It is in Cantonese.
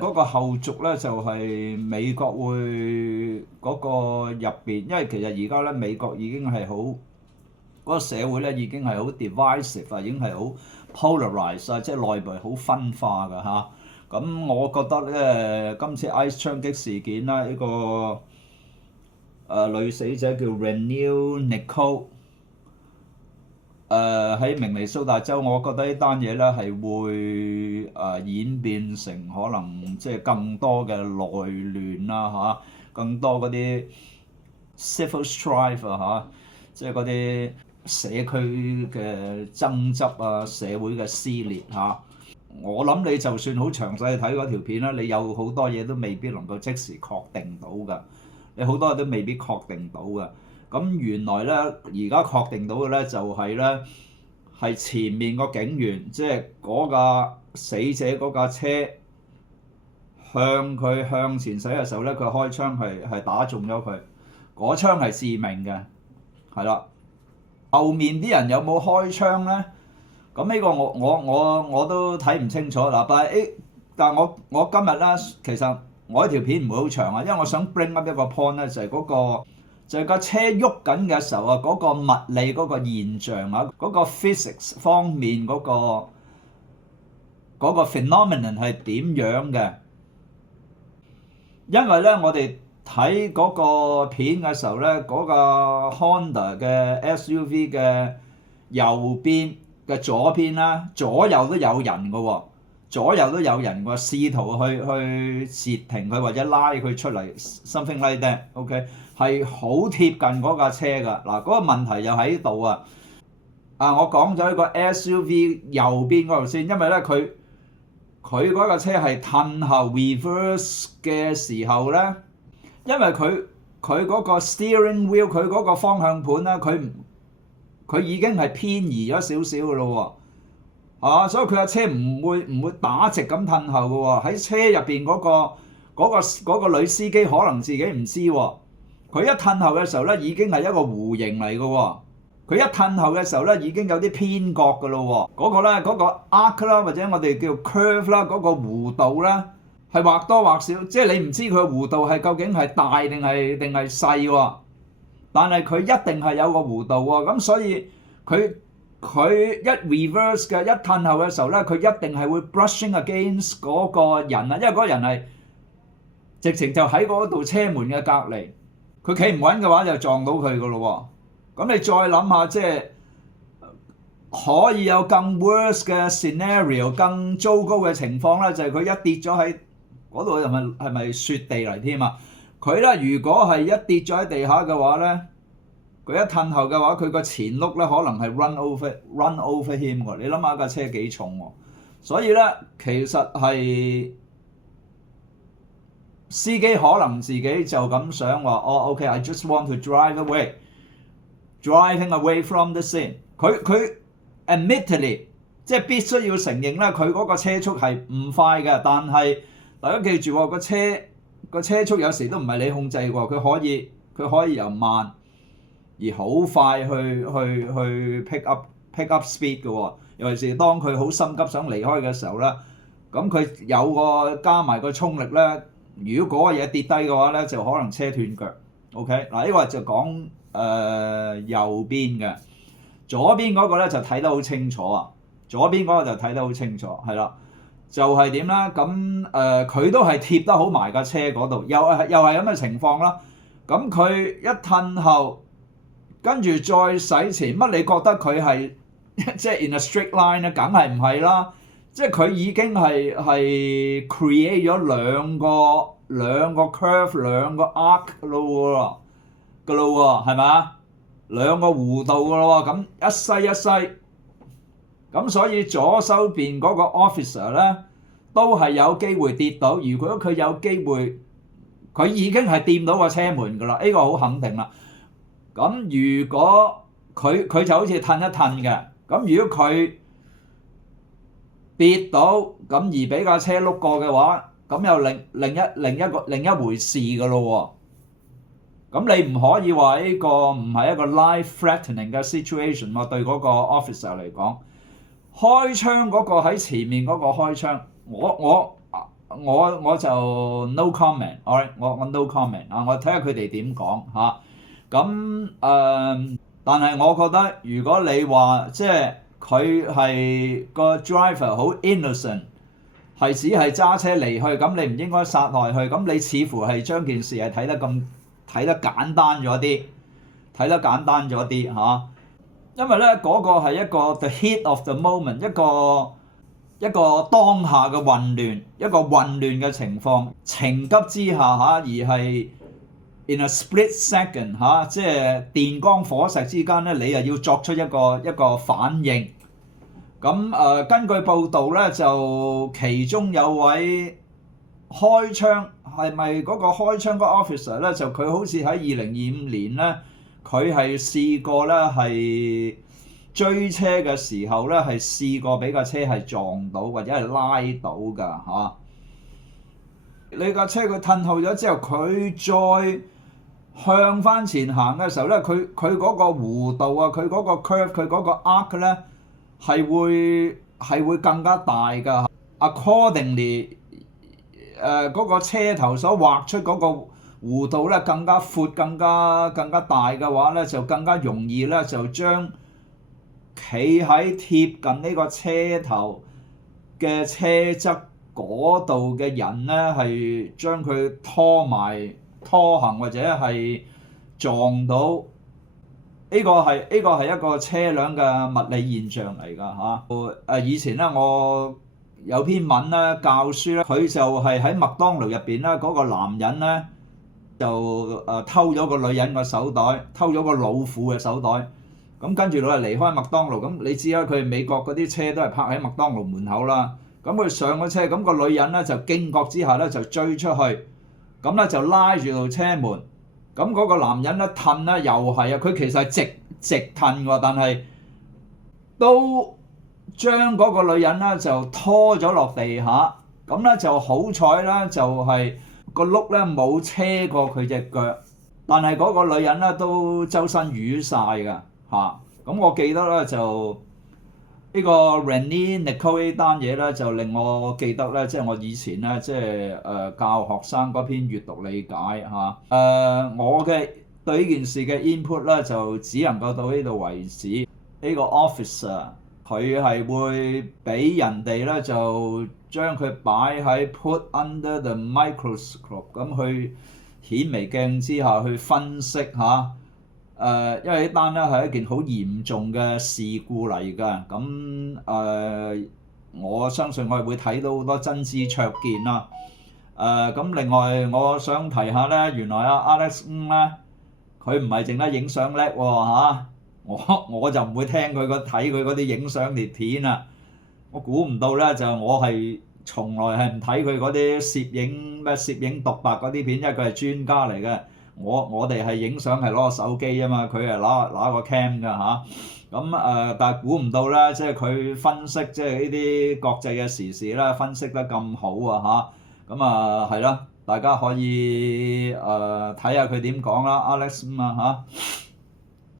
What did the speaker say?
嗰個後續咧就係美國會嗰個入邊，因為其實而家咧美國已經係好嗰個社會咧已經係好 divisive 啊，已經係好 polarize 啊，即係內部係好分化㗎嚇。咁我覺得咧今次 ICE 槍擊事件啦，呢個女死者叫 Renelle Nicole。喺明尼蘇達州，我覺得呢單嘢咧係會演變成可能即係更多嘅內亂啦嚇，更多嗰啲 civil strife 啊嚇，即係嗰啲社區嘅爭執啊，社會嘅撕裂嚇。我諗你就算好詳細去睇嗰條片啦，你有好多嘢都未必能夠即時確定到㗎，你好多嘢都未必確定到㗎。咁原來咧，而家確定到嘅咧就係咧，係前面個警員，即係嗰架死者嗰架車向前駛嘅時候咧，佢開槍係打中咗佢，嗰槍係致命嘅，係啦。後面啲人有冇開槍咧？咁呢個我都睇唔清楚嗱，但係我今日咧，其實我呢條片唔會好長啊，因為我想 bring up 一個 point 咧，就係嗰個。就係架車喐緊嘅時候啊，嗰個物理嗰個現象啊，嗰個 physics 方面嗰個 phenomenon 係點樣嘅？因為咧，我哋睇嗰個片嘅時候咧，嗰個 Honda 嘅 SUV 嘅右邊嘅左邊啦，左右都有人嘅喎，左右都有人喎，試圖去截停佢或者拉佢出嚟 something like that，OK？係好貼近嗰架車㗎，嗱嗰個問題又喺度啊！我講咗呢個 SUV 右邊嗰度先，因為咧佢嗰架車係褪後 reverse 嘅時候咧，因為佢嗰個 steering wheel 佢嗰個方向盤咧，佢已經係偏移咗少少㗎咯喎，所以佢架車唔會打直咁褪後㗎喎，喺車入邊嗰個女司機可能自己唔知喎。佢一褪後嘅時候咧，已經係一個弧形嚟嘅喎。佢一褪後嘅時候咧，已經有啲偏角嘅咯喎。嗰個 arc 啦，或者我哋叫 curve 啦，嗰個弧度咧係或多或少，即係你唔知佢弧度係究竟係大定係細喎。但係佢一定係有個弧度喎。咁所以佢一 reverse 嘅一褪後嘅時候咧，佢一定係會 brushing against 嗰個人啊，因為嗰個人係直情就喺嗰度車門嘅隔離。佢企唔穩嘅話就撞到佢噶咯喎，咁你再諗下，即係可以有更 worse 嘅 scenario， 更糟糕嘅情況咧，就係佢一跌咗喺嗰度，係咪雪地嚟添啊？佢咧如果係一跌咗喺地下嘅話咧，佢一褪後嘅話，佢個前轆咧可能係 run over him 喎。你諗下架車幾重喎？所以咧其實係。司機可能自己就咁想話OK，I just want to driving away from the scene。佢 admittedly 即係必須要承認咧，佢嗰個車速係唔快嘅，但係大家記住喎，個車速有時都唔係你控制喎，佢可以由慢而好快去 pick up speed 嘅喎，尤其是當佢好心急想離開嘅時候咧，咁佢有個加埋個衝力咧。如果嗰個嘢跌低嘅話咧，就可能車斷腳。OK，嗱呢個就講右邊嘅，左邊嗰個咧就睇得好清楚啊。左邊嗰個就睇得好清楚，係啦，就係點咧？咁佢都係貼得好埋架車嗰度，又係咁嘅情況啦。咁佢一褪後，跟住再駛前，乜你覺得佢係即係 in a straight line 咧？梗係唔係啦。即係佢已經係 create 咗兩個 curve 兩個 arc 嘅咯喎，係咪啊？兩個弧度嘅咯喎，咁一西，咁所以左手邊嗰個 officer 咧都係有機會跌到。如果佢有機會，佢已經係掂到個車門㗎啦，呢個好肯定啦。咁如果佢就好似褪一褪嘅，咁如果佢跌到咁而俾架車碌過嘅話，咁又另一回事㗎咯喎。咁你唔可以話呢個唔係一個 life-threatening 嘅 situation 喎，對嗰個 officer 嚟講，開槍嗰個喺前面嗰個開槍，我就 no comment，all right，我 no comment 啊，我睇下佢哋點講嚇。但係我覺得如果你話即係佢係個 driver 好 innocent，係只係揸車離去，咁你唔應該殺害佢，咁你似乎係將件事係睇得簡單咗啲，嚇。因為咧嗰個係一個 the heat of the moment，一個當下嘅混亂，一個混亂嘅情況，情急之下嚇，而係 in a split second 嚇，即係電光火石之間咧，你又要作出一個反應。咁根據報道咧，就其中有位開槍係咪嗰個開槍嗰個 officer 咧？就佢好似喺2025年咧，佢係試過咧係追車嘅時候咧，係試過俾架車係撞到或者係拉到㗎嚇。你架車佢褪後咗之後，佢再向翻前行嘅時候咧，佢嗰個弧度啊，佢嗰個 curve， 佢嗰個 arc 咧係會更加大㗎。Accordingly，嗰個車頭所畫出嗰個弧度咧更加闊、更加大嘅話咧，就更加容易咧就將企喺貼近呢個車頭嘅車側嗰度嘅人咧，係將佢拖行或者係撞到。呢個係一個車輛嘅物理現象嚟㗎嚇。以前咧我有篇文咧教書咧，佢就係喺麥當勞入邊咧，嗰個男人咧就偷咗個女人個手袋，偷咗個老虎嘅手袋。咁跟住佢離開麥當勞，咁你知啦，佢美國嗰啲車都係泊喺麥當勞門口啦。咁佢上咗車，咁個女人咧就驚覺之下咧就追出去，咁咧就拉住到車門。咁嗰個男人咧褪咧又係啊，佢其實係直褪喎，但係都將嗰個女人咧就拖咗落地下。咁咧就好彩啦，就係個轆咧冇車過佢隻腳，但係嗰個女人咧都周身瘀晒㗎嚇。咁我記得咧就呢個 Rennie Nicole 單嘢咧就令我記得咧，即係我以前咧即係教學生嗰篇閱讀理解嚇。我嘅對呢件事嘅 input 咧就只能夠到呢度為止。呢個 officer 佢係會俾人哋咧就將佢擺喺 put under the microscope 咁去顯微鏡之下去分析嚇。因為呢單咧係一件好嚴重嘅事故嚟㗎，咁我相信我係會睇到好多真知灼見啦。咁另外我想提下咧，原來Alex 咧，佢唔係淨係影相叻喎嚇，我就唔會睇佢嗰啲影相條片啊。我估唔到咧，就我係從來係唔睇佢嗰啲攝影獨白嗰啲片，因為佢係專家嚟嘅。我哋係影相係攞個手機啊嘛，佢係攞個 cam 㗎嚇。但係估唔到咧，即係佢分析即係呢啲國際嘅時事啦，分析得咁好啊嚇。係咯，大家可以睇下佢點講啦，Alex 啊嚇。